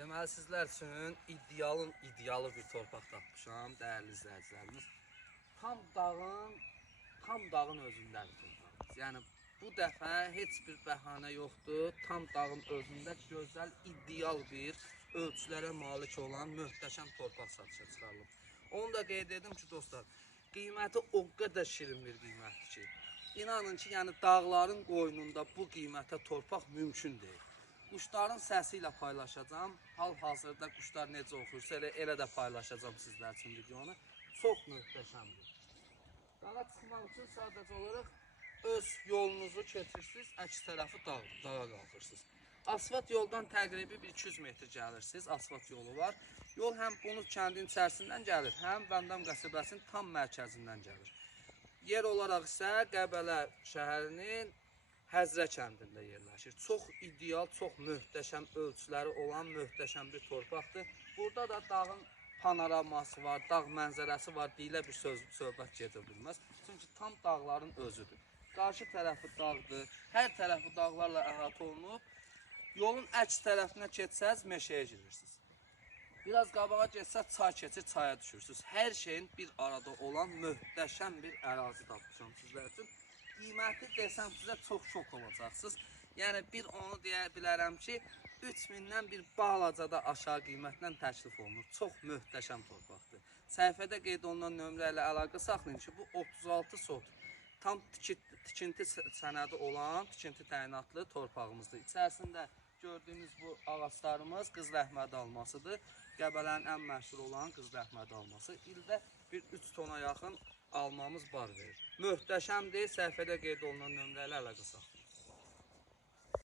Deməli sizlər üçün idealı bir torpaq tapmışam, dəyərli izləyicilərimiz. Tam dağın özündədir torpağımız. Yəni bu dəfə heç bir bəhanə yoxdur. Tam dağın özündə gözəl, ideal bir ölçülərə malik olan möhtəşəm torpaq satışa çıxarılıb. Onu da qeyd edim ki, dostlar, qiyməti o qədər şirin bir qiymətdir ki, İnanın ki, yəni dağların qoynunda bu qiymətə torpaq mümkün deyil. Quşların səsi ilə paylaşacağım. Hal-hazırda quşlar necə oxuyursa elə də paylaşacağım sizlər üçün videonu. Çox möhtəşəmdir. Dağa çıxmaq üçün sadəcə olaraq öz yolunuzu keçirsiniz, əks tərəfi dağa qalxırsınız. Asfalt yoldan təqribi 200 metr gəlirsiniz, asfalt yolu var. Yol həm bunu kəndin içərisindən gəlir, həm Bəndam qəsəbəsinin tam mərkəzindən gəlir. Yer olaraq isə Qəbələ şəhərinin Həzrə kəndində yerləşir. Çox ideal, çox möhtəşəm ölçüləri olan möhtəşəm bir torpaqdır. Burada da dağın panoraması var, dağ mənzərəsi var, deyilə bir söhbət gedə bilməz. Çünki tam dağların özüdür. Qarşı tərəfi dağdır, hər tərəfi dağlarla əhatə olunub. Yolun əks tərəfinə keçsəz meşəyə girirsiniz. Biraz qabağa geçsəz çay keçir, çaya düşürsünüz. Hər şeyin bir arada olan möhtəşəm bir ərazi tapmışam sizlər üçün. Qiyməti desəm sizə çox şok olacaqsınız. Yəni bir onu deyə bilərəm ki, 3000-dən bir balacada aşağı qiymətlə təklif olunur. Çox möhtəşəm torpaqdır. Səhifədə qeyd olunan nömrə ilə əlaqə saxlayın ki, bu 36 sot tam tikinti sənədi olan, tikinti təyinatlı torpağımızdır. İçərisində gördüyünüz bu ağaclarımız Qızıl Əhməd almasıdır. Qəbələnin ən məşhur olan Qızıl Əhməd alması. İldə bir 3 tona yaxın almamız var verir. Möhtəşəmdir. Səhifədə qeyd olunan nömrə ilə əlaqə saxlayın.